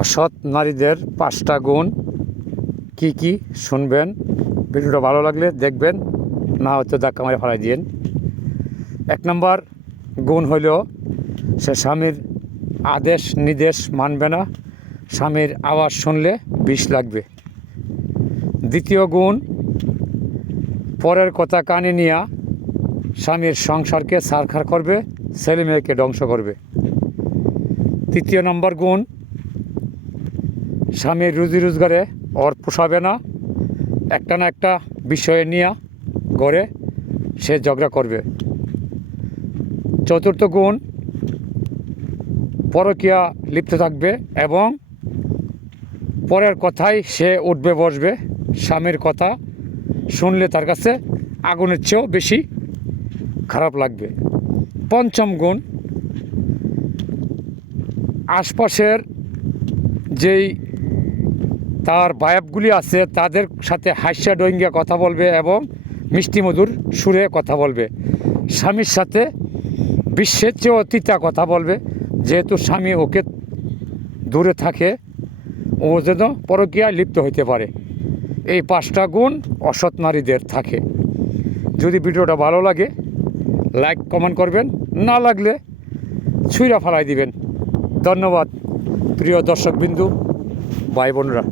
অসৎ নারীদের 5টা গুণ কি কি শুনবেন। ভিডিওটা ভালো লাগলে দেখবেন, না হয়তো ধাক্কা মারে ফেলাই দিন। 1 নম্বর গুণ হইল সে স্বামীর আদেশ নির্দেশ মানবে না, স্বামীর আওয়াজ শুনলে বিষ লাগবে। 2য় গুণ, পরের কথা কানে নিয়ে স্বামীর সংসারকে ছারখার করবে, ছেলে মেয়েকে ধ্বংস করবে। 3 নম্বর গুণ, স্বামীর রুজি রোজগারে ওর পোষাবে না, একটা না একটা বিষয়ে নিয়ে ঘরে সে ঝগড়া করবে। 4র্থ গুণ, পরকীয়া লিপ্ত থাকবে এবং পরের কথাই সে উঠবে বসবে, স্বামীর কথা শুনলে তার কাছে আগুনের চেয়েও বেশি খারাপ লাগবে। 5ম গুণ, আশপাশের যেই তার বায়াবগুলি আছে তাদের সাথে হাস্যা ডইঙ্গা কথা বলবে এবং মিষ্টিমধুর সুরে কথা বলবে। স্বামীর সাথে বিশ্বের চেয়েও তিতা কথা বলবে, যেহেতু স্বামী ওকে দূরে থাকে, ও যেন পরকীয়ায় লিপ্ত হইতে পারে। এই 5টা গুণ অসৎ নারীদের থাকে। যদি ভিডিওটা ভালো লাগে লাইক কমেন্ট করবেন, না লাগলে ছুঁড়া ফেলাই দিবেন। ধন্যবাদ প্রিয় দর্শকবিন্দু, ভাই বোনরা।